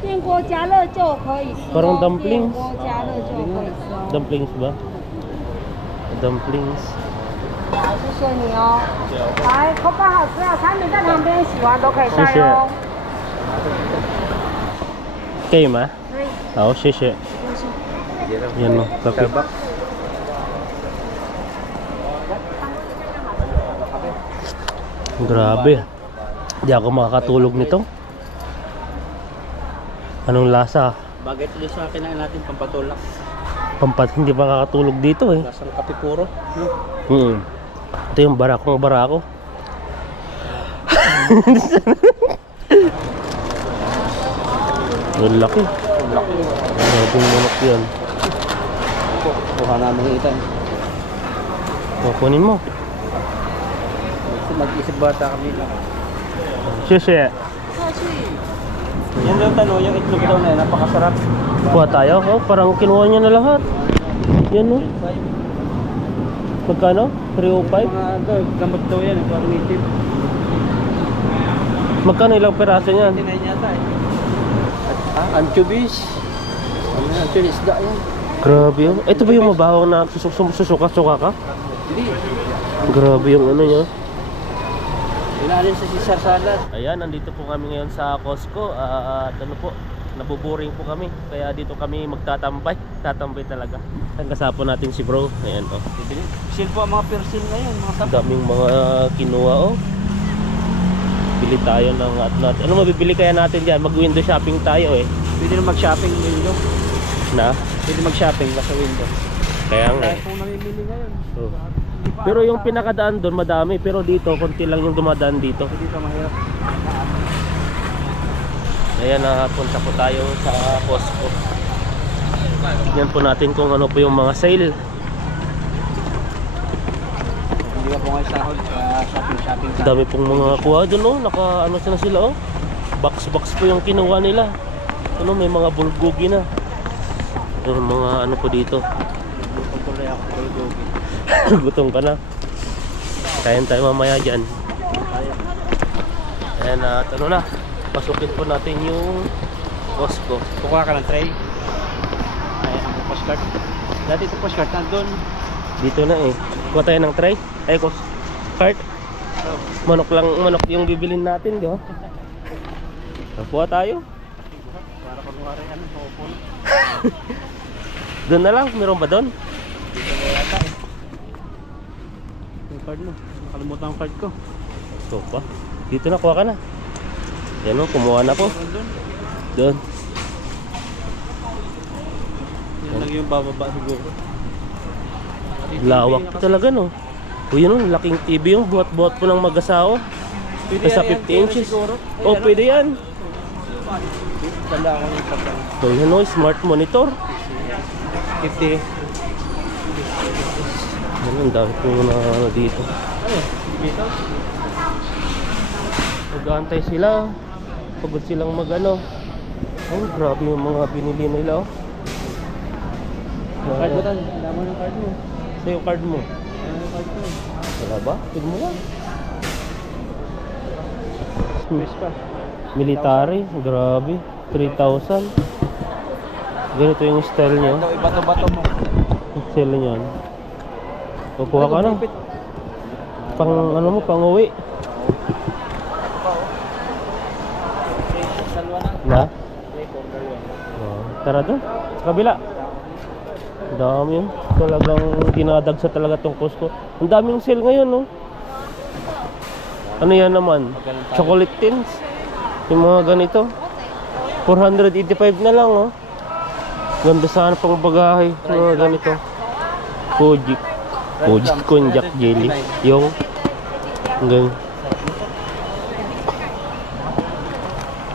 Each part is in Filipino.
电锅加热就可以吃 Parang 哦， dumplings 电锅加热就可以吃哦。 Dumplings ba? Dumplings. 好，谢谢你哦。来，口感好吃啊，产品在旁边，喜欢都可以带哦。可以吗？可以。好，谢谢。Yan o, kape. Grabe. Di ako makakatulog nito. Anong lasa? Bagay ito sa kinain natin pampatulak. Hindi makakatulog dito eh. Lasang kape puro. No? Ito yung barakong barako. Ang laki. Ang laki. Ang manok yan. Kuha namin ito. Kukunin mo. Mag-isip bata kami lang. Sheshe. Yan yung tanong, yung itlog daw na yan, napakasarap. Kuha tayo. Oh, parang kinuha niya na lahat. Yan oh. Magkano? 305? Mga gamot daw yan, parang native. Magkano ilang peraso niyan? 99 yata eh. Anchovies. Ano yan? Anchovies, isda yan. Grabe yun. Ito ba yung mabaho na susuka-suka ka? Hindi. Grabe yung ano niya. Inanin sa Caesar salad. Ayan, nandito po kami ngayon sa Costco. At ano po, nabuboring po kami. Kaya dito kami magtatambay. Tatambay talaga. Ang kasapo natin si bro. Ayan oh. Persil po ang mga persil ngayon, mga Ang sapot. daming mga kinuha oh. Bili tayo ng at ano mabibili kaya natin diyan? Mag-window shopping tayo eh. Pwede na mag-shopping window. Na? Pwede mag-shopping sa window. Kaya nga. Dahil kung namimili ngayon. Oh. Pero yung pinakadaan doon madami, pero dito konti lang yung dumadaan dito. Hindi ka mahirap. Ayan, napunta po tayo sa Costco. Tignan po natin kung ano po yung mga sale. Hindi ka po ngayon sahod sa shopping. Dami pong mga kuha doon oh. Naka ano na sila oh. Box po yung kinuha nila. Ano, may mga bulgogi na. Yung mga ano po dito. Tuloy ako, bulgogi. Gutom ka na. Kain tayo mamaya dyan. Ayan, ano na. Pasukin po natin yung Costco. Kukuha ka ng tray. Ayan ang postcard. Dati ito postcard nandun. Dito na eh. Kuha tayo ng tray. Ay, cart. Manok lang, manok yung bibilin natin, di ba? Kuha tayo. Para kunwari ano, maupon. Doon na lang, meron ba doon? Dito na yata eh. Yung card mo. Nakalimutan ang card ko. Ito pa. Dito na, kuha ka na. Yan o, kumuha na po. Nandun. Doon. Yan lang yung bababa siguro. Lawak po talaga no. O yun o, laking TV yung buhat-buhat po ng mag-asawa. Nasa 50 inches. O, pwede yan. Tanda ako ng pagka. So yan o, smart monitor. 50. Yan, ang dami po na ano dito. Ano? Dito? Mag-aantay sila. Pagod silang mag-ano. Oh, grabe yung mga binili nila oh. Card mo tan. Dama ng card mo. Sa yung card mo. Ano yung card mo? Wala ba? Pwede mo lang. Space pa. Military, grabe. 3,000. Ganito yung style niya. Ito, ibato-bato mo. Yung style niya. Kukuha ka na. Pang ano mo, pang uwi. Dalawa na. Na? Dalawa. Oh, tara doon. Sa kabila. Ang dami yun. Talagang dinadagsa talaga tong Costco. Ang daming sale ngayon, no? Ano yan naman? Chocolate tins. Yung mga ganito. 485 na lang, oh. Ganda sana pang bagahe. Mga ganito. Kojik. Kojik konjac jelly. Yung hanggang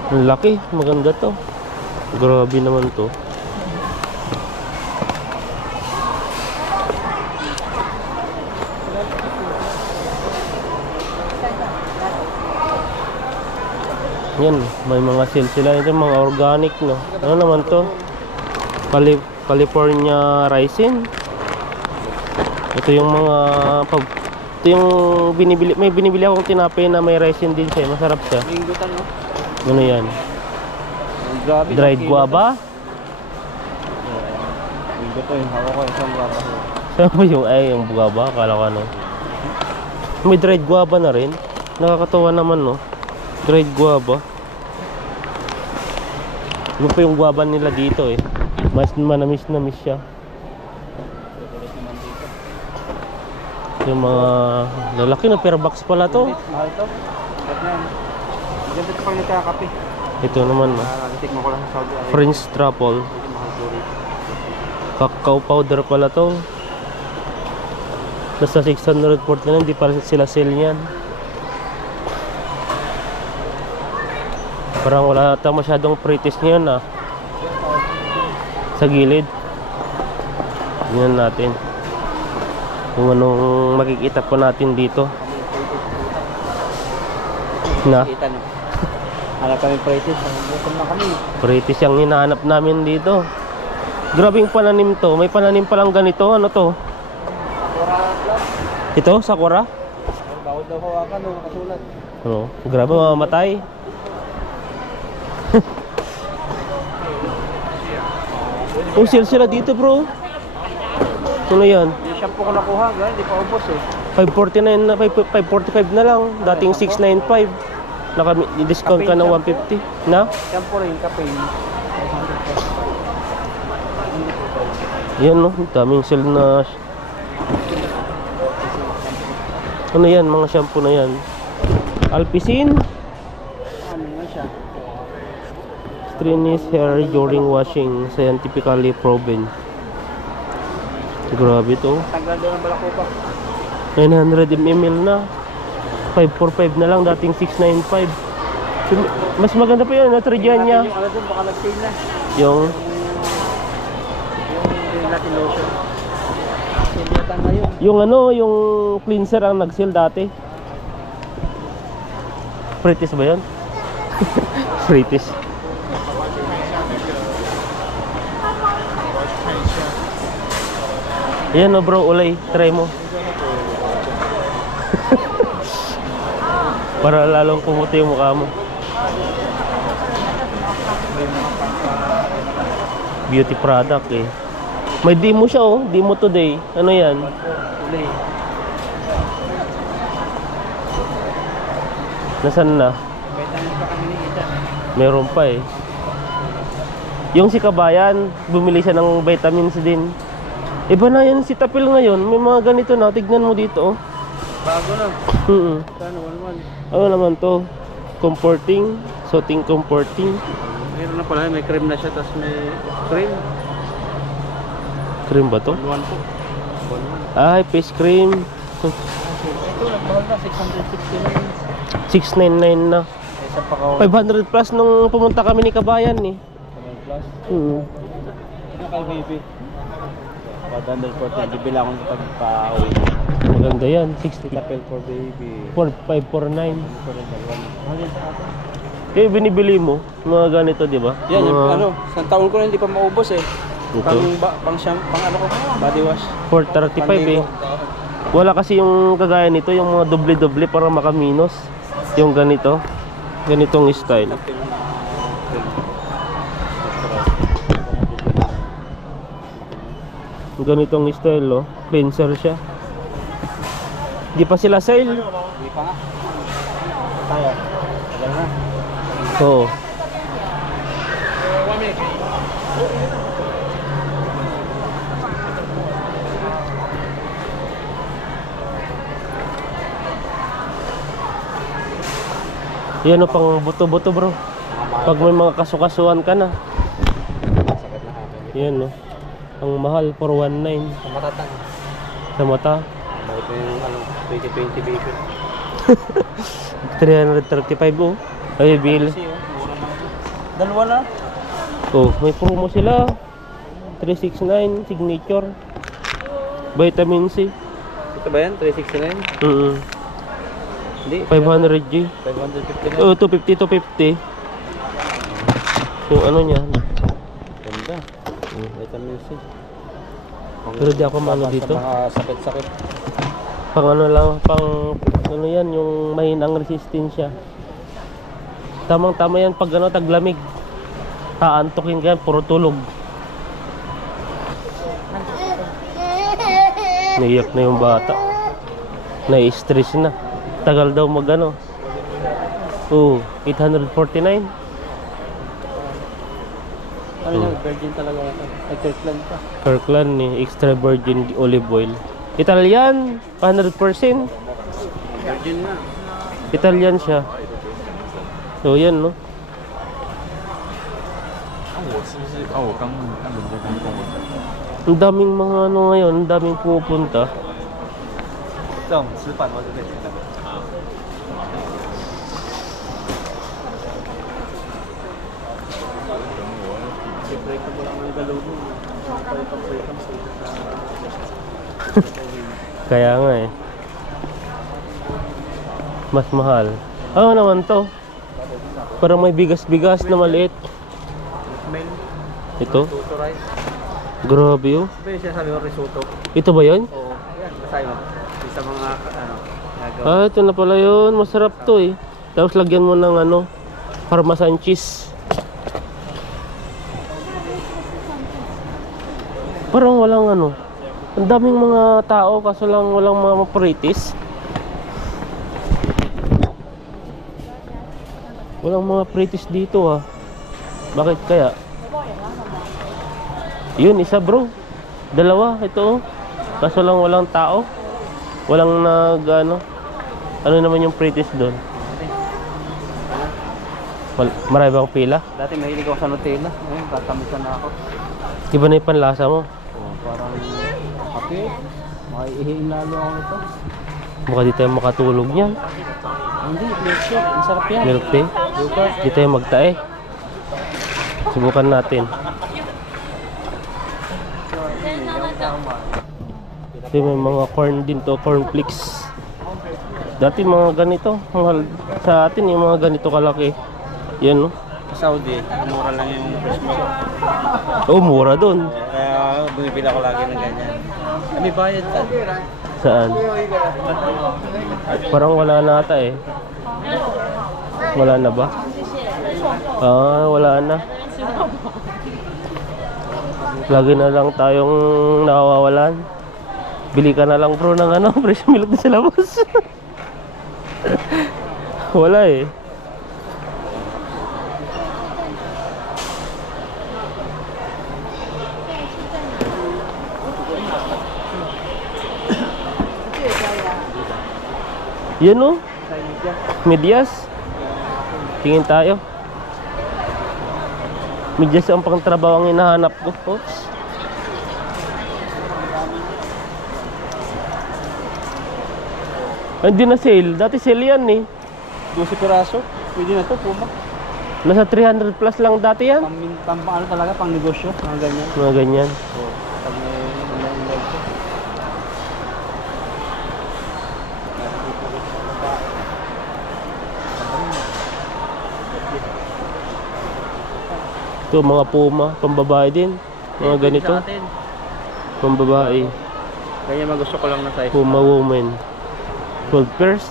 ang laki. Maganda to. Grabe naman to. Yan, may mga sale sila. Ito mga organic, no? Ano naman to? California raisin. Ito yung mga ito yung binibili, may binibili akong tinapay na may raisin din siya. Masarap siya. Linggutan, no? Ano yan? Grabe. Dried ang kilo guava. to. Yung ito yung hawak ko isang guava. Saan ba yung ay yung guava? Akala ko ano. May dried guava na rin. Nakakatawa naman no. Dried guava. Iba pa yung guava nila dito eh. Mas manamis siya. Yung mga lalaki na per box pala to. Mahal to. Ba't na yan? Maganda ito pag nagkakape. Ito naman no. Tikman ko lang sa Saudi Arabia. French truffle. Medyo mahal to rin. Cacao powder pala to. Nasa 640 na, hindi pa sila sale niyan. Parang wala ata masyadong pretties ngayon ah. Sa gilid. Tingnan natin kung anong makikita po natin dito. Na Kita no. Hanap kami prices. Gutom na kami. pretties yung hinahanap namin dito. Grabing pananim to. May pananim palang ganito. Ano to? Ito? Sakura? Bawal daw hawakan no. Nakasulat. Ano? Grabe mamamatay. Oh, sale sila dito bro. Ano yan? Yung shampoo ko nakuha. Gano'n. Di pa ubos eh. 549 na, 545 na lang. Dating 695. Naka-discount ka ng 150. Na? Shampoo rin. Kape. Yan no, daming sale na. Ano yan, mga shampoo na yan. Alpecin. Ano nga siya? Stringless hair during washing, scientifically proven. Grabe to. Tanggal daw ng balakupa. 900 ml na. 545 na lang, dating 695. Mas maganda pa yun, natrigyan niya. Yung ano doon, baka nag-sale na. Yung Yung Latin lotion. Sale yata ngayon. yung ano, yung cleanser ang nag-sale dati. Pretties ba yun? Pretties. Yan o bro, ulay, try mo. Para lalong pumuti yung mukha mo. Beauty product eh. May demo siya oh, demo today. Ano yan? Uli. Nasaan na? Vitamins pa kami ni Ida. Meron pa eh. Yung si Kabayan, bumili siya ng vitamins din. Iba na yan si Tapil ngayon. May mga ganito na. Tignan mo dito oh. Bago na. Kano, 1-1. Ano naman to? Comforting. Soothing comforting. Meron na pala, may cream na siya, tapos may cream. Cream ba to? 1-1 po. 1-1. Ay, face cream. Ito, nagmahal na, 660 na yun. 699 na. Isa pa ka. 500 plus nung pumunta kami ni Kabayan eh. 7 plus. Hmm. Ano kay baby? 140, bibila akong pagpa-uwi. Maganda yan. Tapil for baby. 549. For the one. Kaya binibili mo mga ganito, di ba? Yan, yung Mga ano, isang taon ko na hindi pa maubos eh. Ito. Pang ano ko, body wash. 435 eh. Wala kasi yung kagaya nito, yung mga doble-doble para makaminos. Yung ganito. Ganitong style. Ganitong style, oh. Cleanser siya. Di pa sila sale. Hindi pa nga. Tayo. Tagal na. Oo. Yan o, pang buto-buto bro. Pag may mga kasukasuan ka na. Sakit na kami. Yan o. Ang mahal, 419 Sa matatang. sa mata. Bakit yung ano, 2020 vision. 335 oh. Ay, bill. Kasi oh, mura na. Dalawa na. Oh, may promo sila. 369 signature. Vitamin C. Ito ba yan? 369? Hindi. 500G. 550 na. Oh, 250. Yung ano niya. Ganda. Vitamin C. Pero di ako mano dito. Sa mga sakit-sakit. Pang ano lang, pang ano yan, yung mahinang resistensya. Tamang-tama yan pag ano, taglamig. Aantokin ka, puro tulog. Naiyak na yung bata. Nai-stress na. Tagal daw magano. Oh, 849. Sabi na, virgin talaga ito. Ay, Kirkland pa. Kirkland ni extra virgin olive oil. Italian, 100%. Virgin na. Italian siya. So yan no. 我刚看人家刚跟我讲， Ang daming mga ano ngayon, ang daming pupunta. 在我们吃饭的话就可以点的。break mo lang ng galugong. Break ang Kaya nga eh. Mas mahal. Ano naman to? Parang may bigas-bigas na maliit. Smell. Ito? Risotto rice. Grabe yun. Sabi siya sabi ko risotto. Ito ba yun? Oo. Yan. Masaya mo. Isa mga ano. Nagawa. Ah, ito na pala yun. Masarap to eh. Tapos lagyan mo ng ano, parmesan cheese. Parang walang ano. Ang daming mga tao kaso lang walang mga maparitis. Walang mga pritis dito ah. Bakit kaya? Yun, isa bro. Dalawa, ito oh. Kaso lang walang tao. Walang nag ano. Ano naman yung pritis doon? Marami bang pila? Dati mahilig ako sa Nutella. Ngayon, tatamisan na ako. Iba na yung panlasa mo. Oo, parang kape. Maiihiin lalo ako nito. Baka di tayo makatulog niyan. Hindi, milkshake. Masarap yan. Milk tea. Yogurt. Di tayo magtae. Subukan natin. Ito may mga corn din to, corn flakes. Dati mga ganito, mahal sa atin yung mga ganito kalaki. Yan no. Sa Saudi, mura lang yung fresh milk. Oh, mura doon. Kaya bumibili ako lagi ng ganyan. May bayad ka. Saan? Parang wala na ata eh. Wala na ba? Ah, wala na. Lagi na lang tayong nawawalan. Bili ka na lang bro ng ano, fresh milk sa labas. Wala eh. Yan o. Medyas. Tingin tayo. Medyas ang pangtrabaho ang hinahanap ko. Oops. Hindi na sale. Dati sale yan eh. 12 piraso. Pwede na to, Puma. Nasa 300 plus lang dati yan. Pang ano talaga, pang negosyo. Mga ganyan. Mga ganyan. Oo. Pag may online ko. Ito mga Puma. Pambabae din. Mga ganito. Sa atin. Pambabae. Ganyan mga gusto ko lang na size. Puma woman. 12 pairs.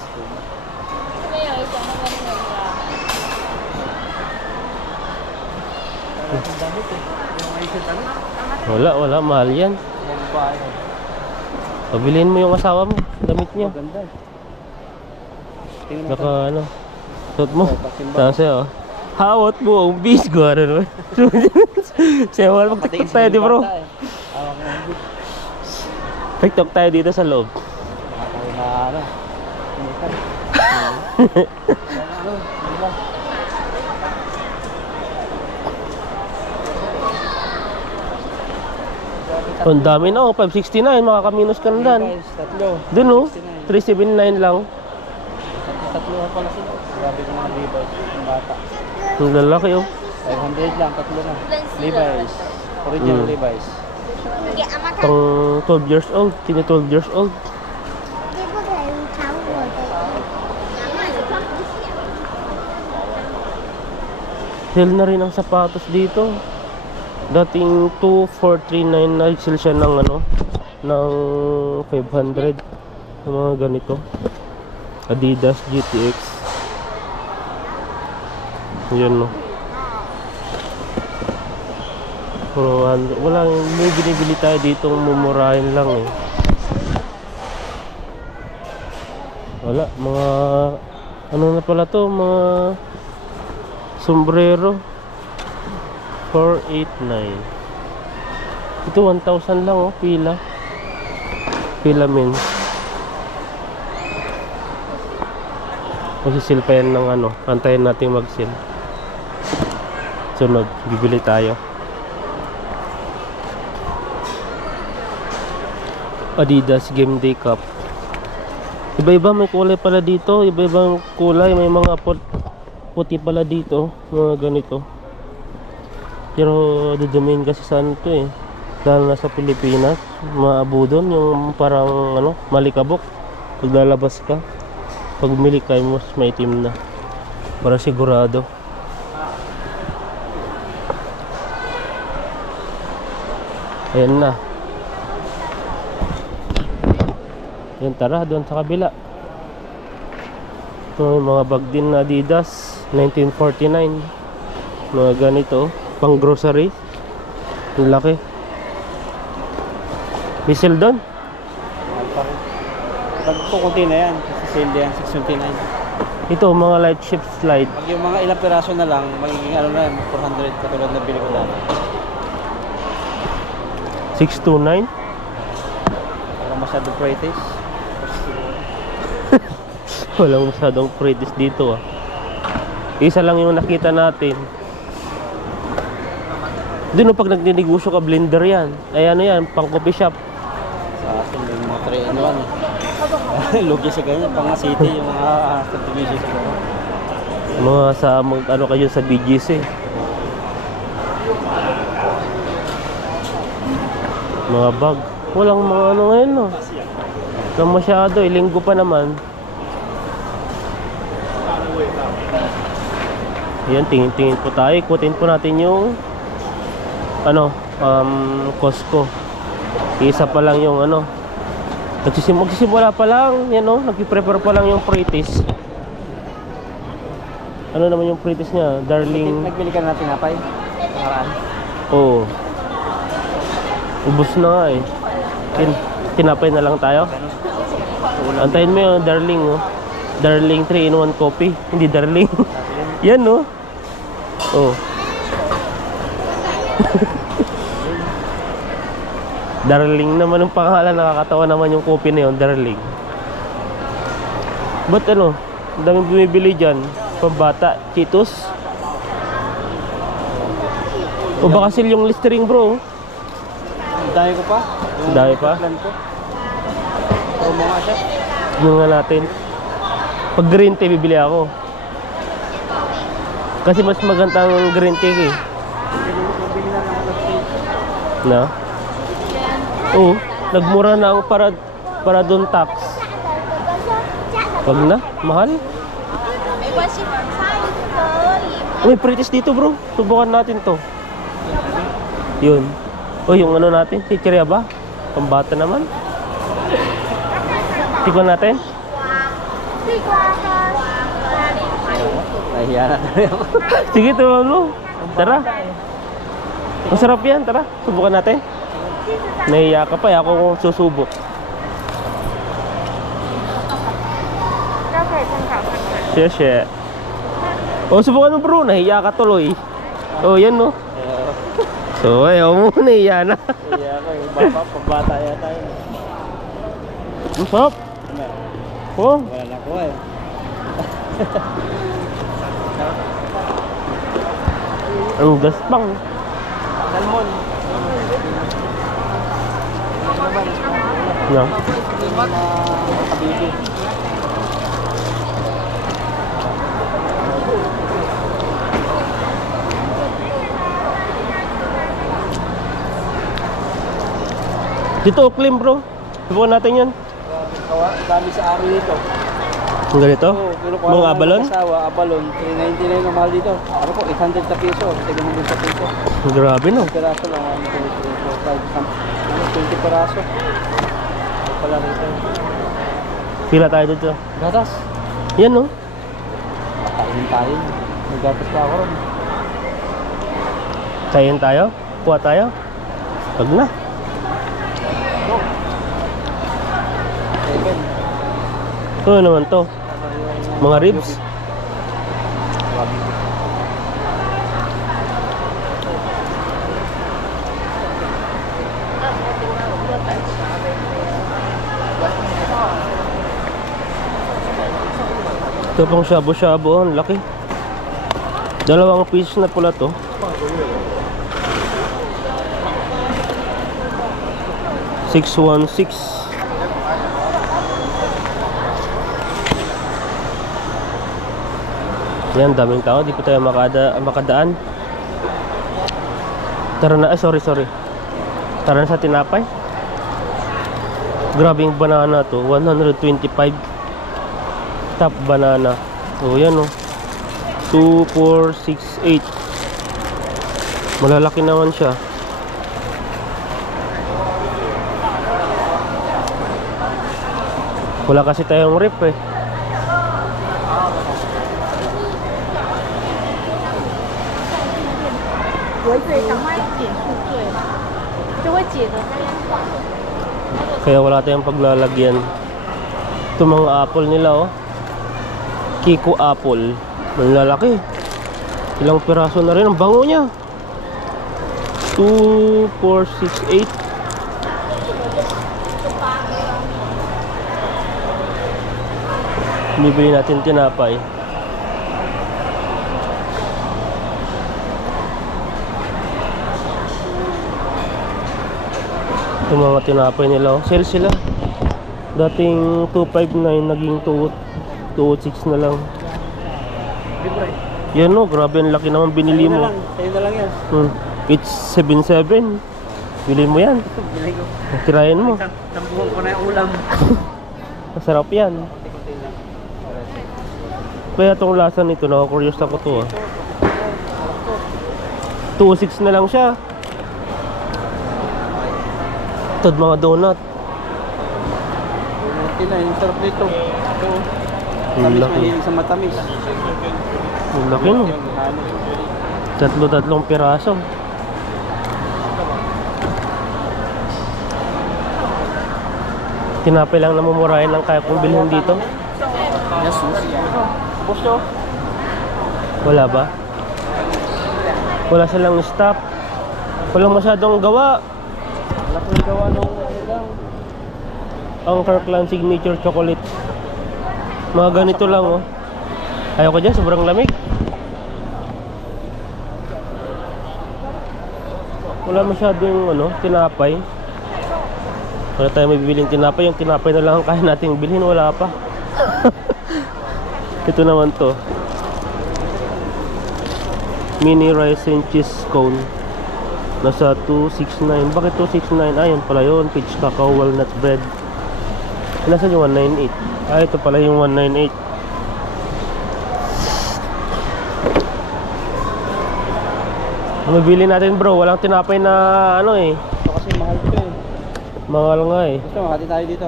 Wala, mahal yan. Pabilihin mo yung asawa mo, damit niya. Ganda. Tingnan mo. Baka ano, suot mo. Tapos oh, hawat mo ang bis ko. Ano naman? Siya, wala mag-tiktok tayo di bro. Tiktok tayo dito sa loob. Ano? Ang dami na oh, 569, makakaminos ka na dan. Guys, tatlo. Dun oh, 379 lang. Tatlo pala sila. Grabe ko mga Levi's. Yung bata. Ang lalaki oh. 500 lang, tatlo na. Levi's. Original Levi's. Pang 12 years old, kini 12 years old. Sale na rin ang sapatos dito. Dating 2,439 na sale siya ng ano, ng 500. Ng mga ganito. Adidas GTX. Yan no. 400. Wala, may binibili tayo dito, mumurahin lang eh. Wala, mga ano na pala to, mga sombrero. 489. Ito 1,000 lang oh, pila. Filament. Magsisil pa yan ng ano, antayin natin magsil. Sunod, bibili tayo. Adidas Game Day Cup. Iba-iba may kulay pala dito, iba-ibang kulay, may mga puti pala dito, mga ganito. Pero dudumin kasi sa ano to eh, dahil nasa Pilipinas, maabudon yung parang ano, malikabok. Pag lalabas ka, pag bumili kayo mas maitim na, para sigurado. Ayan na. Yan, tara doon sa kabila. Ito yung mga bag din na Adidas 1949. Mga ganito, pang grocery. Ang laki. Diesel doon. Pag kukunti na yan, kasi sale yan, 629. Ito mga light shift slide. Pag yung mga ilang piraso na lang, magiging ano na yan, 400 katulad na bili ko dati. 629. Para masyadong pretties. Walang masyadong pretties dito ah. Isa lang yung nakita natin. Doon pag nagninegosyo ka, blender yan. Ay ano yan, pang coffee shop. Sa atin, yung mga 3 ano ano. Lugi sa ganyan, pang city, yung mga subdivision siguro. Mga sa ano kayo sa BGC. Mga bag. Walang mga ano ngayon no. Walang masyado, linggo pa naman. Yan, tingin-tingin po tayo. Ikutin po natin yung ano, Costco. Isa pa lang yung ano. Magsisimula pa lang, yan o. Nagpiprepare pa lang yung pretties. Ano naman yung pretties niya? Darling. Nagbili ka na tinapay? Nakaraan? Oo. Ubus na nga eh. Tinapay na lang tayo. Antayin mo yung Darling oh. Darling 3-in-1 coffee. Hindi Darling. Yan no. Oh. Darling naman ang pangalan. Nakakatawa naman yung coffee na yun. Darling. Ba't ano? Ang daming bumibili dyan. Pambata. Cheetos. O baka sil yung Listerine bro. Dami ko pa. Yung Dami pa? plan ko. Promo nga siya. Yung nga natin. Pag green tea bibili ako. Kasi mas maganda ang green tea eh. Bili na ng plastic. Na? Oo. Nagmura na ang para doon tax. Wag na? Mahal? May pretties dito bro. Subukan natin to. Yun. O yung ano natin, chichirya ba? Pambata naman. Tikman natin. Nahiya na tayo. Sige, tuwan mo. Tara. Masarap yan, tara. Subukan natin. Nahiya ka pa, ako susubok. Sheshe. O, subukan mo bro, nahiya ka tuloy. O, yan no. So, ayaw mo, nahiya na. Nahiya ko, yung baba, pambata yata yun. Masarap. Oh. Wala na ko eh. Ang gaspang. Salmon. No. Kabibi. Dito, Oklim bro. Subukan natin yan. Dami sa ari dito. Ang ganito? Oo, pero kung Mga ano abalon? Asawa, abalon, 399 ang mahal dito. Ano po, 800 na piso. Tignan mo din sa piso. Grabe no. Piraso lang, 1, 2, 3, 4, 5, 20 piraso. Pala rito. Pila tayo dito. Gatas. Yan no. Makainin tayo. May gatas pa ako ron. Kain tayo. Kuha tayo? Wag na. Ano naman to? Mga ribs? Ito pang shabu-shabu, oh, ang laki. 2 pieces na pula to. $616. Yan, daming tao, di pa tayo makadaan. Tara na, sorry. Tara na sa tinapay. Grabe yung banana to, 125. Top banana. Oh, yan oh. 2, 4, 6, 8. Malalaki naman siya. Wala kasi tayong rep eh. Kaya wala tayong paglalagyan. Ito mga apple nila oh. Kiko apple. Ang lalaki. Ilang piraso na rin. Ang bango niya. 2, 4, 6, 8. Bibili natin tinapay. Ito mga tinapay nila oh. Sale sila. Dating 259 naging 206 na lang. Yan oh, grabe ang laki naman binili mo. Sa'yo na lang yan. It's 7.7. Bili mo yan. Bili ko. Tirayan mo. Sampuhan ko na yung ulam. Masarap yan. Kaya itong lasa nito, nakakuryos ako to ah. 2.6 na lang siya. Ito mga donut. Yung sarap nito. Ang Tamis, laki. mahilig sa matamis. Ang laki no. Tatlong piraso. Tinapay lang na mumurahin lang kaya kong bilhin dito. Yes, Bosto. Wala ba? Wala silang stop. Walang masyadong gawa. Wala ko yung gawa nung Ang Kirkland Signature Chocolate. Mga ganito lang oh. Ayaw ko dyan, sobrang lamig. Wala masyadong tinapay. Wala tayo may bibiling tinapay. Yung tinapay na lang ang kaya nating bilhin. Wala pa. Ito naman to. Mini rice and cheese cone. Nasa 269. Bakit 269? Ayun pala yun. Peach cacao walnut bread. Nasaan yung 198? Ito pala yung 198. Mabili natin bro. Walang tinapay na eh. Ito kasi mahal ito eh. Mahal nga eh. Gusto, makati tayo dito.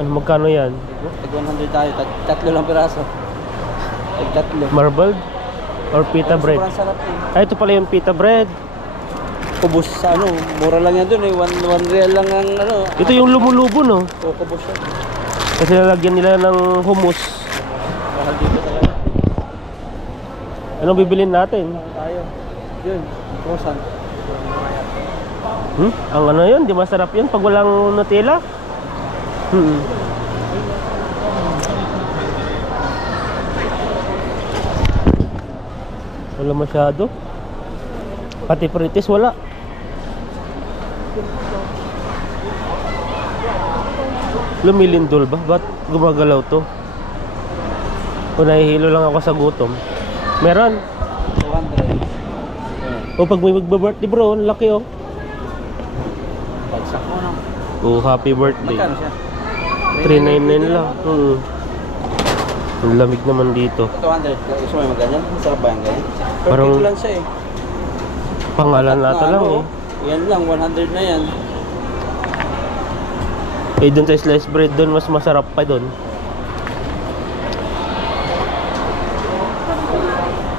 Ano magkano yan? Tag 100 tayo. Tatlo lang piraso. Tatlo. Marbled? Or pita bread? Sobrang sarap eh. Ito pala yung pita bread. Kubos sa mura lang yan dun eh. 1 real lang ang Ito yung lumulubo no? O, kubos yan. Kasi nalagyan nila ng hummus. Mahal dito talaga. Anong bibilin natin? Tayo. Yun. Croissant. Ang yun, di masarap yun pag walang Nutella. Wala masyado. Pati frites wala. Lumilindol ba? Ba't gumagalaw to? O nahihilo lang ako sa gutom. Meron. 200. O pag may magba-birthday bro, ang laki oh. Bagsak mo no? Oh, happy birthday. Magkano siya? 399 lang. Ang lamig naman dito. 200. Gusto mo yung maganyan? Sarap ba yung ganyan? Parang- Perfect lang siya eh. Pangalan nata lang eh. Yan lang, 100 na yan. Eh dun sa sliced bread dun, mas masarap pa dun.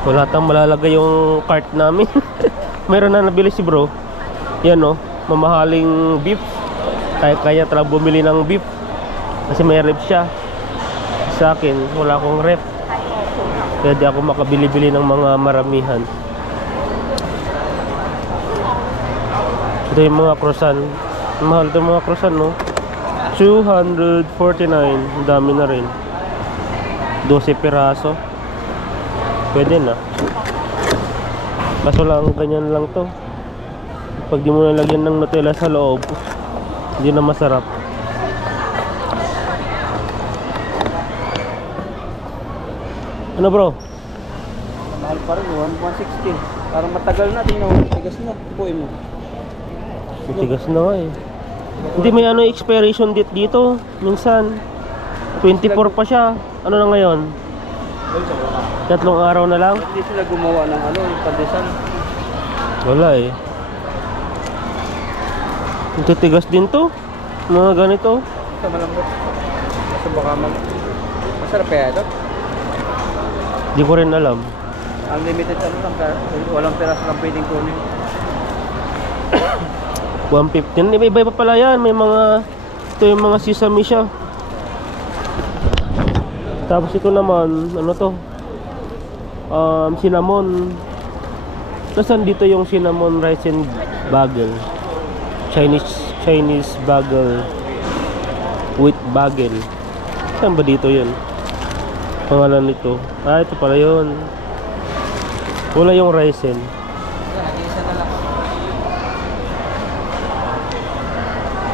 Wala tang malalagay yung cart namin. Meron na nabili si bro. Yan no, mamahaling beef. Kaya talaga bumili ng beef. Kasi may ref siya. Sa akin, wala akong ref. Kaya di ako makabili-bili ng mga maramihan. Ito yung mga croissant. Mahal ito yung mga croissant, no? 249. Ang dami na rin. 12 piraso. Pwede na. Kaso lang, ganyan lang to. Pag di mo nalagyan ng Nutella sa loob, hindi na masarap. Ano bro? Mahal pa rin, 116. Parang matagal na, tingnan mo, tigas na. Pupuin mo. Matigas na nga eh. Hindi may ano expiration date dito. Minsan 24 pa siya. Ano na ngayon? 3 araw na lang. Hindi sila gumawa ng ano, yung pandesal. Wala eh. Titigas din to. Mga ganito. Ito malambot. Kasi baka masarap kaya ito. Di ko rin alam. Unlimited ano lang, walang peraso lang pwedeng kunin. 115. Iba-iba pa pala yan. May mga, ito yung mga sesame siya. Tapos ito naman, ano to? Cinnamon. Nasaan dito yung cinnamon rice and bagel? Chinese bagel with bagel. Saan ba dito yun? Pangalan nito. Ah, ito pala yun. Wala yung raisin.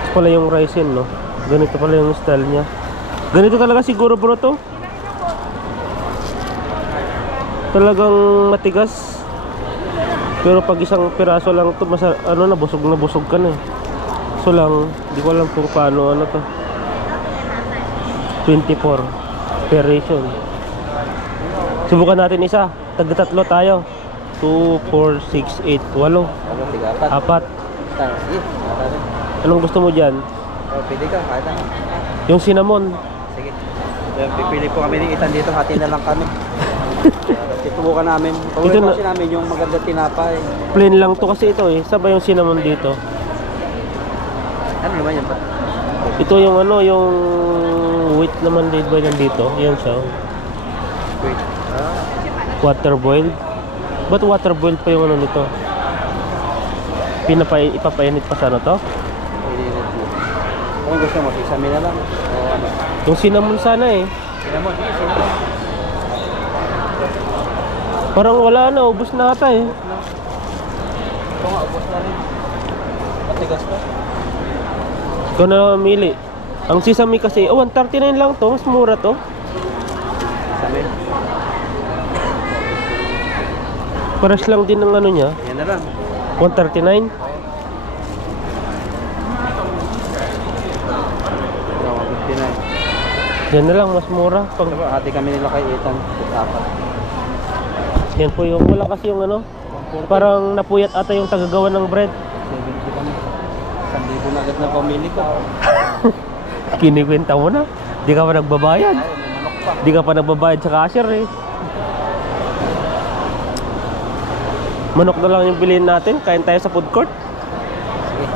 Ito pala yung raisin, no? Ganito pala yung style niya. Ganito talaga siguro bro to. Talagang matigas. Pero pag isang piraso lang to, ano na busog ka na eh. So lang, di ko alam kung paano ano to. 24 per ration. Subukan natin isa. Tagtatlo tayo. 2, 4, 6, 8, 8. Apat. Anong gusto mo dyan? Pili ka, kahit ano. Yung cinnamon. Sige. Pipili po kami ng itan dito, hati na lang kami. Subukan namin. Pagawin kasi namin yung maganda tinapay. Plain lang to kasi ito eh. Saan ba yung cinnamon dito? Ano naman yan ba? Ito yung ano, yung wheat naman dito ba yan dito? Yan siya. Wait. Water boiled. Ba't water boiled pa yung ano nito? Ipapainit pa sa ano to? Kung gusto mo, sisami na lang. O ano? Yung cinnamon sana eh. Cinnamon, sige, cinnamon. Parang wala na, ubos na ata eh. Ito nga, ubos na rin. Matigas pa. Ikaw na mamili. Ang sesame kasi, 139 lang to. Mas mura to. Sisami. Pares lang din ng ano niya. Yan na lang. 139. Ito, 59. Yan na lang, mas mura. Pag, Hati kami nila kay Ethan. Dapat. yan po yung, wala kasi yung ano. Parang napuyat ata yung tagagawa ng bread. 70 kami. 1,000 na agad na pamili ko. Kinikwenta mo na. Di ka pa nagbabayad. Ay, may manok pa. Di ka pa nagbabayad sa cashier eh. Manok na lang yung bilhin natin. Kain tayo sa food court. Sige.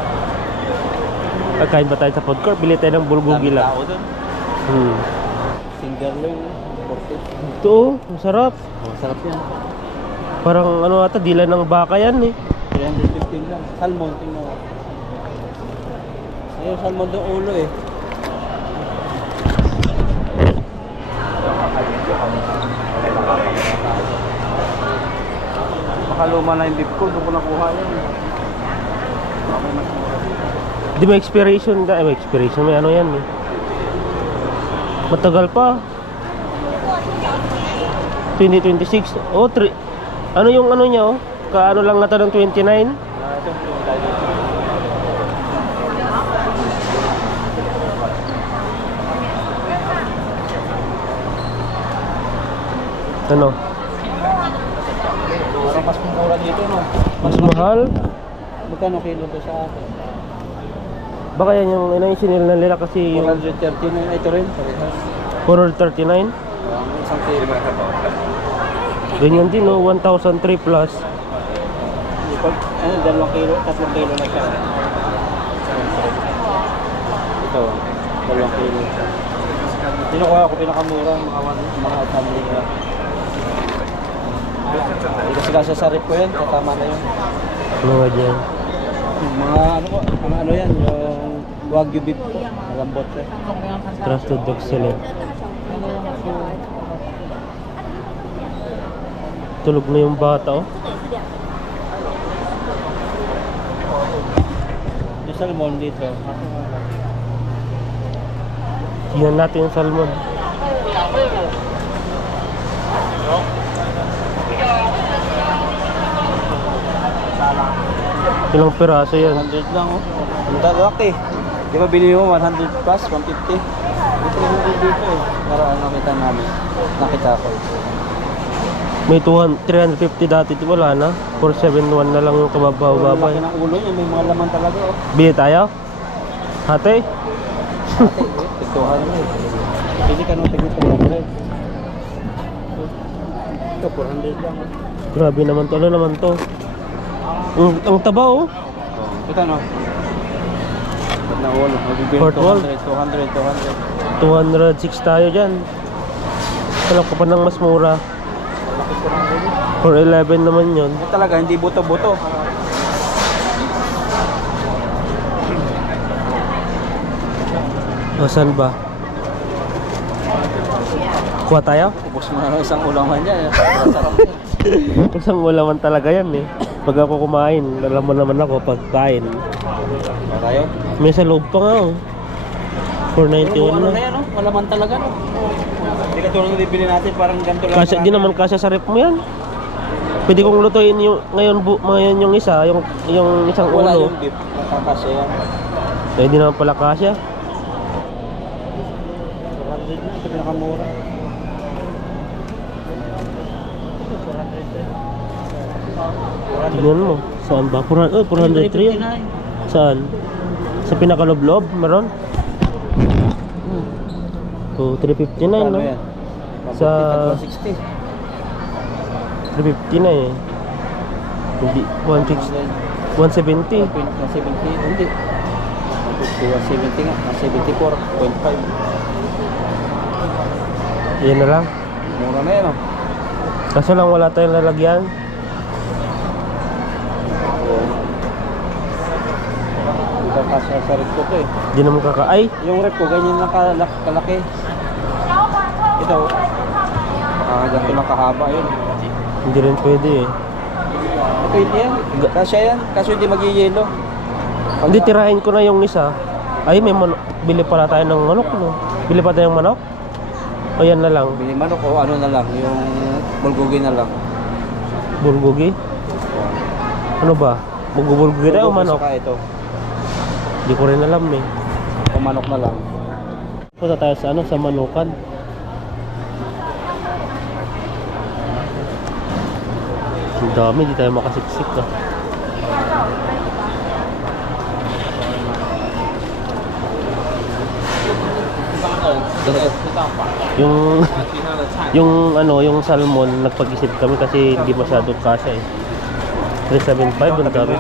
Kain ba tayo sa food court? Bili tayo ng bulgogi Daming lang. tao dun. Fingerling. 40. Ito oh, masarap. Oh, sarap yan. Parang ano ata, dila ng baka yan eh. 315 lang. Salmon, tingnan mo. Ayun, salmon doon ulo eh. Baka luma na yung beef ko, doon ko nakuha yan. Di ba expiration ka? May expiration, may ano yan eh. Matagal pa. 2026. Oh, ano yung ano niya oh? Kaano lang nata ng 29? Ano? Parang mas mura dito, no? Mas mahal? Magkano kilo to sa akin? Baka yan yung sinil na nila kasi yung 439, ito rin. 439. Isang kilo. Ganyan din no, 1,003 plus. Pag Ano, 2 kilo, 3 kilo na siya. Ito, 2 kilo. Kinukuha ko pinakamura, mga 800 na. Hindi kasi kasya sa rip ko yan, tama na yun. Mga dyan. Mga ano yan, yung Wagyu beef po, malambot eh. Trusted dog sila. Tulog na yung bata oh. Yung salmon dito. Tingnan natin yung salmon. Ilang piraso yan? 100 lang oh. Ang lalaki. Di ba binili mo 100 plus, 150? Ito 300 dito eh. Parang nakita namin. Nakita ko. May 350 dati, wala na. 471 na lang yung kababaw-babay. Laki ng ulo niya, may mga laman talaga oh. Bili tayo? Ate? Ate, tigtuhan mo eh. Pili ka nung tigtuhan. Ito, 400 lang oh. Grabe naman to. Ano naman to? Ang taba oh. Ito no? Na ulo, mabibili Fort Worth. 200. 206 tayo dyan. Alam ko pa ng mas mura. Laki ko ng ulo. 411 naman yun. Ito talaga, hindi buto-buto. O saan ba? Kuha tayo? Ubus mo na isang ulaman niya. Sarap. Isang ulaman talaga yan eh. Pag ako kumain, alam mo naman ako pagkain. Tayo? May sa loob pa nga oh. 491 Ano na. na yan, no? Malaman talaga, no? Hindi ka tulad na bibili natin, parang ganito lang. Kasi di naman kasya sa rep mo yan. Pwede kong lutuin yung ngayon yung isa, yung isang Wala ulo. yung beef, nakakasya yan. Eh di naman pala kasya. 200 na, ito pinakamura. Tingnan mo, saan ba? 403 yun. Saan? Sa pinakaloblob, meron? Oh, 359 no? Ano yan? Sa 160. 350 na eh. Hindi, 170. 170, hindi. 170 nga, 174.5. Yan na lang. Mura na yan, oh. Kaso lang wala tayong lalagyan. Hindi ka kasya sa rep ko to eh. Di naman ay, Yung rep ko, ganyan lang kalaki. Ito, ganito lang kahaba yun. hindi rin pwede eh. Ito hindi yan, kasya yan, kaso hindi mag-yelo. Hindi, tirahin ko na yung isa. Ay, may manok. Bili pala tayo ng manok, no? Bili pa tayong manok? O yan na lang. Bili manok o ano na lang, yung bulgogi na lang. Bulgogi? Ano ba? Magbubulgogi tayo o manok? Saka ito, Hindi ko rin alam eh. o manok na lang. Punta tayo sa sa manukan. Ang dami, di tayo makasiksik ah. Yung yung salmon, nagpag-isip kami kasi hindi masyadong kasya eh. 375 ang dami.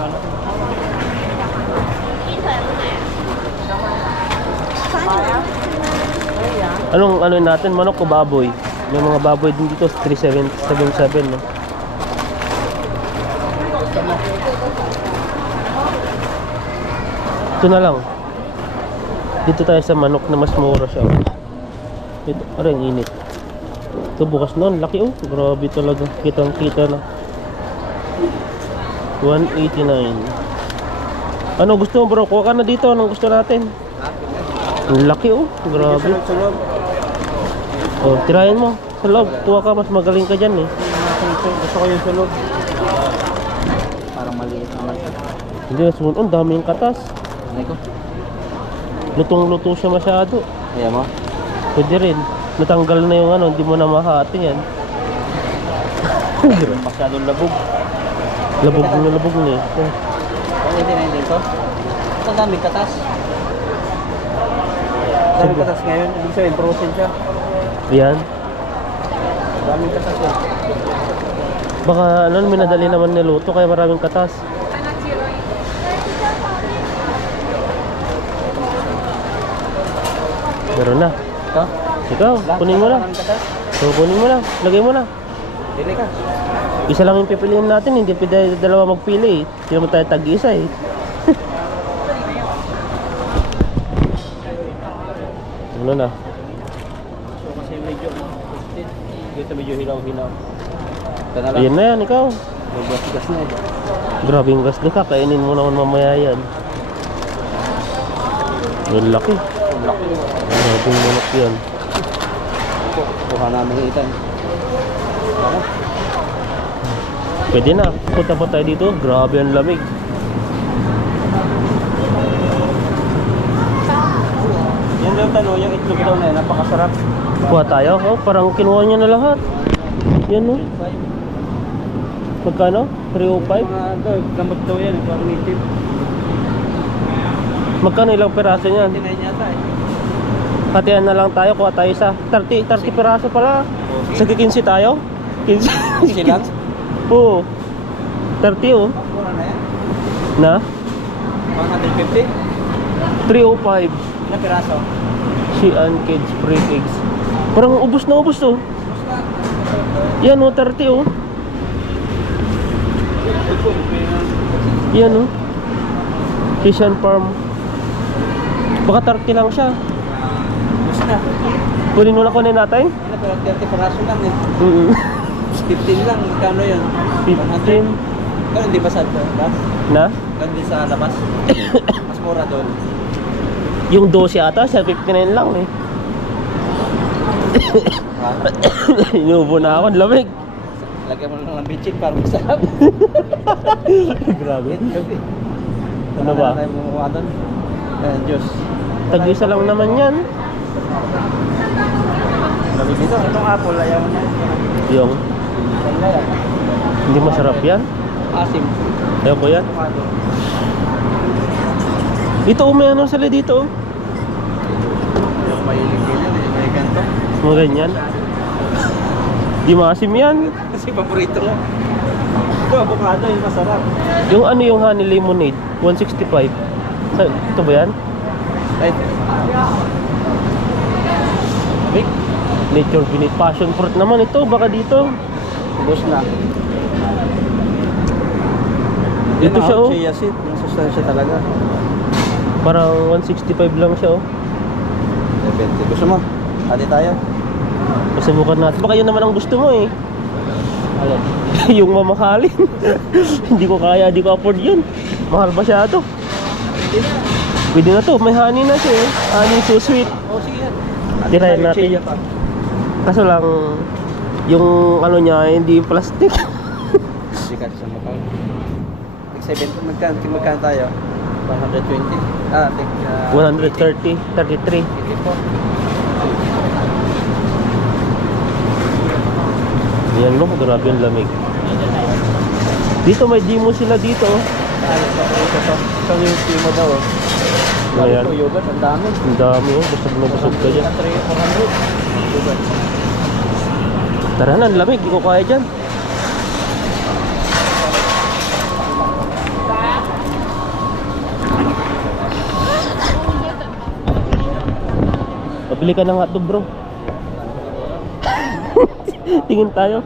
Anong natin, manok o baboy? May mga baboy din dito, 3777 no. Ito na lang. Dito tayo sa manok na mas mura siya. Ito, parang init. Ito bukas noon, laki oh. Grabe talaga, kitang-kita na. 189. Ano gusto mo bro? Kuha ka na dito, anong gusto natin? Ang laki oh, grabe. Oh, tirahin mo sa loob. Kuha ka, mas magaling ka dyan eh. Gusto ko yung sulog. Parang maliit naman. Hindi na sumunod, ang daming katas. Ano ko? Lutong-luto siya masyado. Ayan mo? Pwede rin. Natanggal na yung hindi mo na mahati yan. Masyadong labog. Labog na eh. Ano yung dito? Ang daming katas. Daming katas ngayon. Ibig sabihin, frozen siya. Ayan. Daming katas yan. Baka minadali naman niluto kaya maraming katas. Pero na. Ito? Ikaw, kunin mo na. So, kunin mo na. Lagay mo na. Pili ka. Isa lang yung pipiliin natin. Hindi pwede dalawa magpili. Hindi naman tayo tag-isa eh. Ano na? So, kasi medyo dito medyo hilaw-hilaw. Ito na lang. Ayan na yan, ikaw. May gas-gas na eh. Grabe yung gas ka. Kainin mo naman mamaya yan. Ang laki. Ang laki. Grabe yung manok yan. Kuha namin yung itan. Ano? Pwede na. Punta pa tayo dito. Grabe ang lamig. Yan daw tanong, yung itlog daw na yan, napakasarap. Kuha tayo. Oh, parang kinuha niya na lahat. Yan no. Magkano? 305? Mga gamot daw yan, parang native. Magkano ilang peraso niyan? 29 yata eh. Hatian na lang tayo. Kuha tayo isa. 30 peraso pala. Sa 15 tayo? 15. Kasi lang? Oo. 30 oh. Mura na yan. Na? 150? 305. Ilang piraso? Shean Kids Free Eggs. Parang ubos na ubos oh. Yan oh, 30 oh. Yan oh. Kishan Farm. Baka 30 lang siya. Ubus na. Kunin mo na kunin natin? Ano, pero 30 piraso lang eh. 15 lang, kano yun? 15. Ganun di ba sa labas? Na? Ganun din sa labas? Mas mura doon. Yung 12 ata, siya 59 lang eh. Inubo na ako, lamig. Lagyan mo lang ng bitchin para masarap. Grabe. Ano ba? Tayo mumuha doon. Diyos. Tag-isa lang naman yan. Sabi dito, itong apple, ayaw niya. Yung, hindi masarap yan. Asim. Ayaw ko yan. Dito may ano sila dito. Yung mahilig din yan, may ganito. Mga ganyan. Di maasim yan. Kasi paborito ko. Ito, avocado yung masarap. Yung ano yung honey lemonade, 165. Ito ba yan? Right. Big. Nature Binit. Passion fruit naman ito. Baka dito. Ubus na. Dito siya oh. Chia seed, yung sustansya talaga. Parang 165 lang siya oh. 20. Gusto mo? Hati tayo. Masubukan natin. Baka yun naman ang gusto mo eh. Alin? Yung mamahalin. Hindi ko kaya, hindi ko afford yun. Mahal masyado. Pwede na to. May honey na siya eh. Honey so sweet. Oh, sige yan. Tirahin natin. Chia pa. Kaso lang, yung ano niya, hindi plastic. Hindi ka sa makal. Magkano tayo? 120. Ah, 130, 33. 84. Yan no, grabe yung lamig. Dito may demo sila dito. Ayos pa ito to. Ito yung mo daw. Ayan. Ito yogurt, ang dami. Ang dami oh, busog na busog ka dyan. 400. Yogurt. Tara na, ang lamig, hindi ko kaya dyan. Pabili ka ng hotdog bro. Tingin tayo.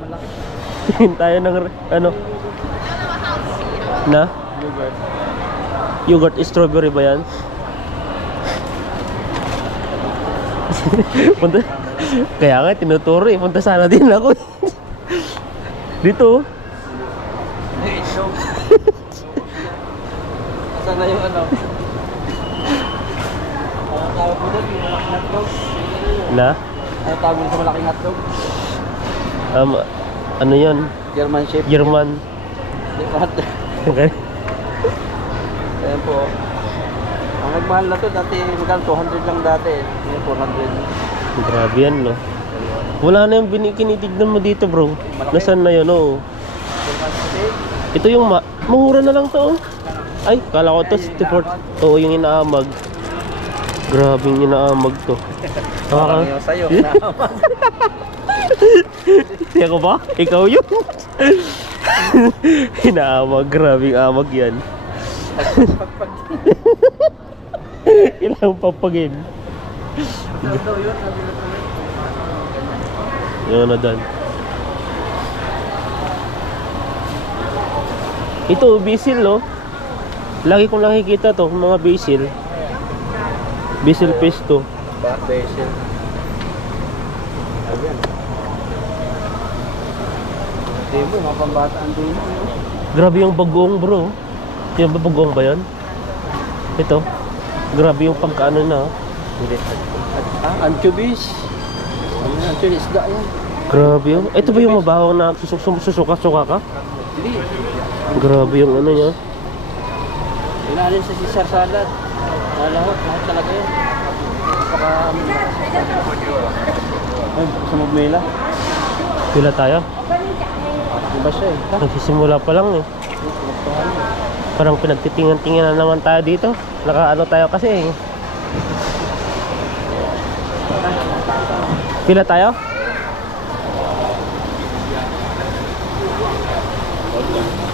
Tingin tayo ng ano? Na? Yogurt. Yogurt strawberry ba yan? Punta. Kaya nga tinuturo eh. Punta sana din ako. Dito. Sana yung ano? Ano tawag mo doon? Yung malaking hotdog? Na? Ano tawag mo sa malaking hotdog? Ano yan? German shape. German. Hotdog. Ayan po. Ang nagmahal na to dati, magkano 200 lang dati. Ngayon 400. Grabe yan no. Wala na yung kinitignan mo dito bro. Nasaan na yun oh. Ito yung mura na lang to oh. Ay, kala ko to 64. Oo, yung inaamag. Grabe yung inaamag to. Parang yung sa'yo. Hindi ako ba? Ikaw yun. Inaamag, grabe yung amag yan. Kailangan papagin. Yung ano doon. Ito, basil, no? Lagi kong nakikita to, mga basil. Basil pesto. Basil. Ayan. Demo, mga pambataan din. Grabe yung bagoong, bro. Yung bagoong ba yan? Ito. Grabe yung pagkaano na. Anchovies. Anchovies, isda yan. Grabe yung... Ito ba yung mabaho na susuka-suka ka? Hindi. Grabe yung ano niya. Inanin sa Caesar salad. Lahat talaga yun. Baka... Ay, sa Magmela. Pila tayo? Iba siya eh. Nagsisimula pa lang eh. Parang pinagtitingan-tingan na naman tayo dito. Nakaano tayo kasi eh. Pila tayo?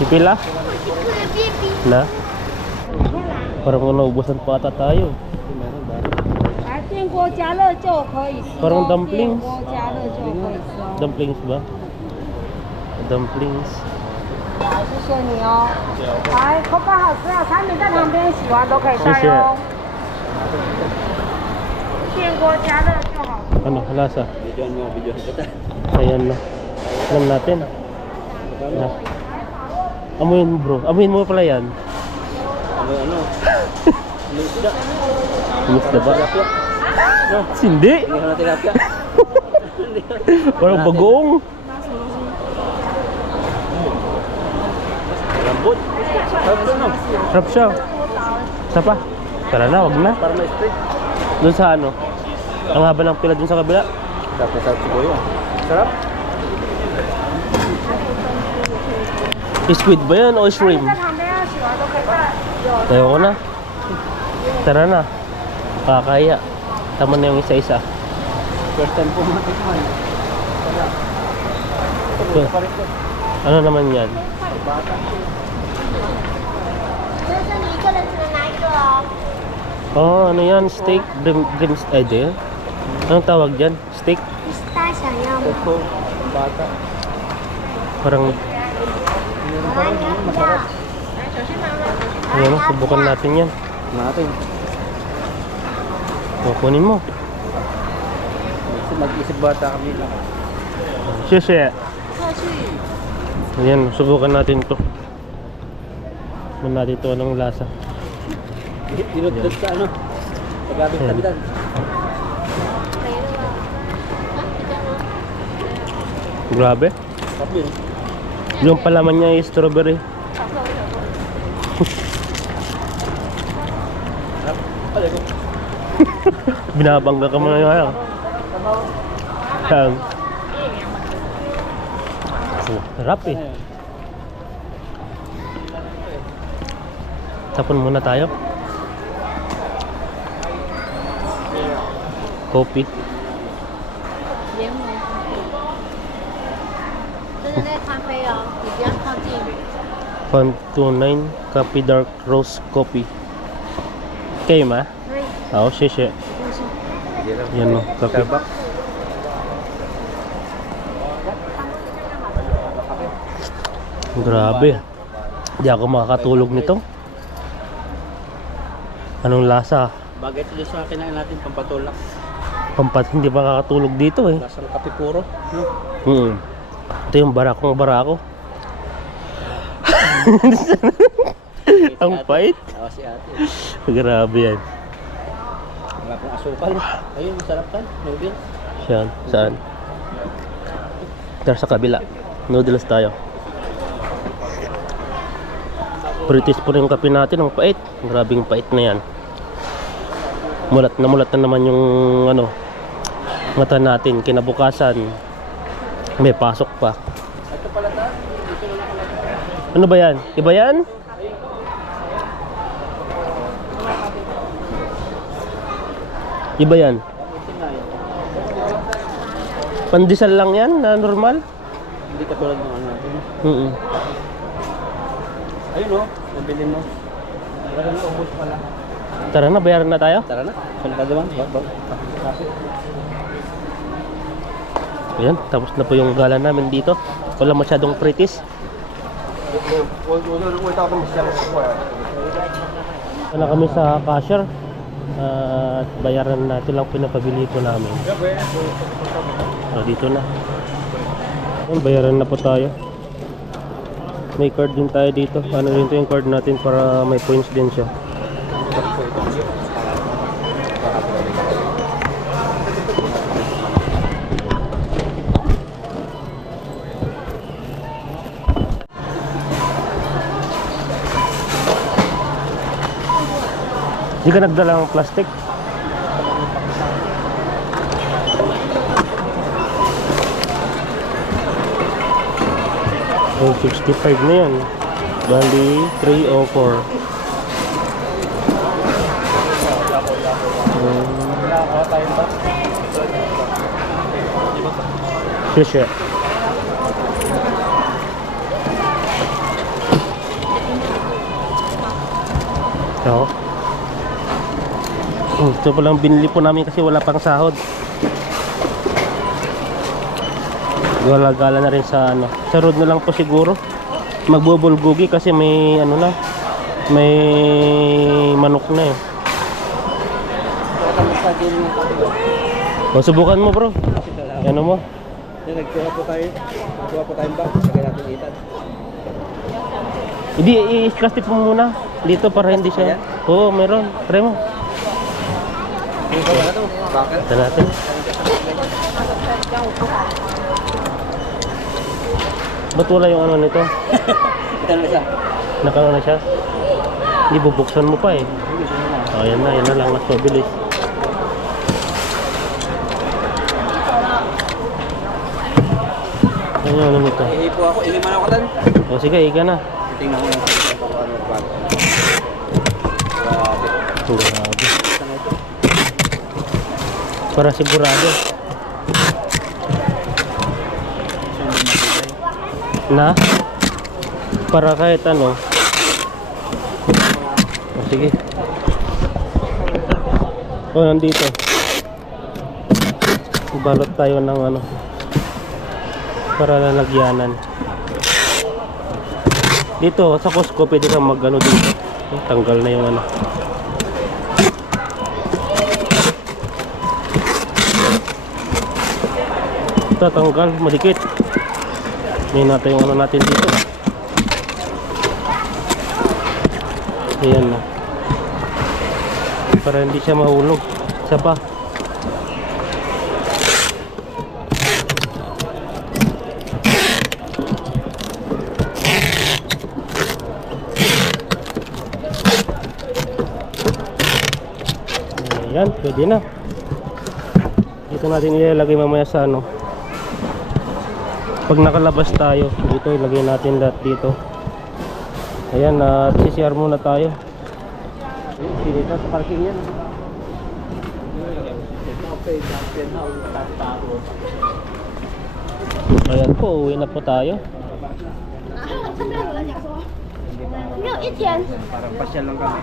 Pipila? Na? Parang naubusan pa ata tayo. 电锅加热就可以吃。 Parang dumplings. 电锅加热就可以吃哦。 Dumplings ba? Dumplings. 好，谢谢你哦。来，口感好吃啊，产品在旁边，喜欢都可以带哦。电锅加热就好。 Ano, lasa? Videoan mo, videoan kita. Ayan na. Alam natin. Na. Amuin mo, bro. Amuin mo pala yan. Ano? Ano isda? Gusto ba? Tilapia. Hindi. Hindi ka na tilapia. Parang bagong. Lambot. Tapos ano? Sarap siya. Isa pa. Tara na, wag na. Para ma-spray. Doon sa ano? Ang haba ng pila dun sa kabila. Tapos sa siboya. Sarap. Squid ba yan o shrimp? 在旁边，喜欢都可以带。有。 Tayo ko na. Tara na. Kakaya. Tama na yung isa-isa. First time po matikman. Wala. Okay. Ano naman yan? 先生，你一个人只能拿一个哦。 Oh, ano yan? Steak? Dream idea? Anong tawag dyan? Steak? 大家想要吗？ Ito, bata. Parang, 好啊，你要不要？ ano, subukan natin yan. Natin. Kukunin mo. Mag-isip bata kami lang. Sheshe. Ayan, subukan natin to. Tignan natin to anong lasa. Dinudod sa ano? Pagkabit-kabitan. Grabe. Kapil. Yung palaman niya ay strawberry. Binabangga ka muna yung ayaw. Sarap eh. Tapon muna tayo. Coffee. 这是那个咖啡哦，你不要靠近。 129 Coffee Dark Roast Coffee. Okay ma? Oo, sheshe. Yan o, kape. Grabe. Di ako makakatulog nito. Anong lasa? Bagay ito sa kinain natin pampatulak. Hindi pa makakatulog dito eh. Lasang kape puro. No? Ito yung barakong barako. Ang pait. Oo, si ate. Grabe yan. Wala pong asukal. Ayun, masarap kan. Noodles. Yan, saan? Tara sa kabila. Noodles tayo. British po rin yung kape natin. Ang pait. Grabing pait na yan. Mulat na naman yung ano, mata natin. Kinabukasan may pasok pa. Ito pala ta. Dito na lang. Ano ba yan? Iba yan? Iba yan? Pandesal lang yan na normal? Hindi katulad ng ano natin. Ayun o. Nabili mo. Talagang naubos pala. Tara na, bayaran na tayo. Tara na. Salita naman. Ayan, tapos na po yung gala namin dito. Wala masyadong kritis. Na kami sa cashier. At bayaran natin lang pinapabili po namin. Dito na. Ayan, bayaran na po tayo. May card din tayo dito. Ano rin ito yung card natin para may points din siya. Hindi ka nagdala ng plastic? Oh, 65 na yan. Bali, 304. Sure. Oo. Ito palang binili po namin kasi wala pang sahod. Gala-gala na rin sa ano. Sa road na lang po siguro. Magbubulgugi kasi may ano na. May manok na eh. O, subukan mo bro. Ano mo? Nagkuha po tayo. Nagkuha po tayong bag. Sagay natin itan. Hindi, i-plastic mo muna. Dito para hindi siya. Oo, meron. Try mo. Bakit? Ito natin. Ba't wala yung ano nito? Ito na siya. Nakano na siya? Hindi, bubuksan mo pa eh. Oh, yan na lang. Mas mabilis. Ano yung ano nito? Ihipo ako. Ihiman ako tan. O sige, iga na. Tingnan ko yung bag. Grabe. Para sigurado. Na? Para kahit ano. O sige. O, nandito. Balot tayo ng ano. Para lalagyanan. Dito, sa Costco, pwede kang mag-ano dito. Tanggal na yung ano. Tatanggal, madikit. May natin yung ano natin dito. Ayan na. Para hindi siya mahulog. Isa pa. Ayan, pwede na. Dito natin ilalagay mamaya sa ano. Pag nakalabas tayo, dito ilagay natin lahat dito. Ayan, CCR muna tayo. Dito sa parking yan. Ayan po, uwi na po tayo. 没有一天。 Parang pasyal lang kami.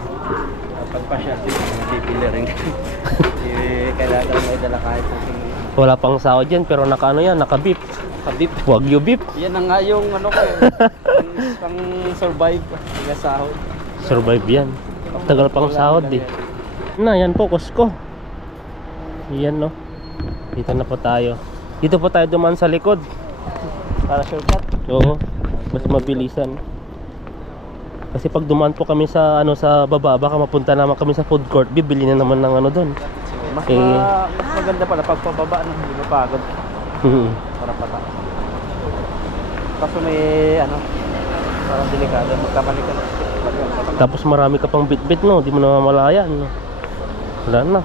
Pag pasyal din, pipili rin. Kailangan may dala kahit sa Wala pang sahod yan, pero naka ano yan, naka-beep. kabip. Wagyu beef. Yan na nga yung ano ko eh. Pang survive. Hanggang sahod. Survive yan. Tagal pang sahod eh. Na, yan po, Costco. Yan no. Dito na po tayo. Dito po tayo duman sa likod. Para shortcut. Oo. Mas mabilisan. Kasi pag dumaan po kami sa ano sa baba, baka mapunta naman kami sa food court, bibili na naman ng ano doon. Mas, Eh. mas maganda pala pag pababa, no? Hindi mapagod. Para pata. Kaso may ano, parang delikado. Magkamali ka na. Tapos marami ka pang bit-bit no, di mo namamalayan. No? Wala na.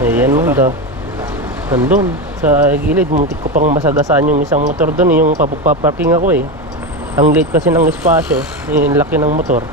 Ayan mo daw. Nandun sa gilid, muntik ko pang masagasaan yung isang motor doon, yung paparking ako eh. Ang late kasi ng espasyo, yung laki ng motor.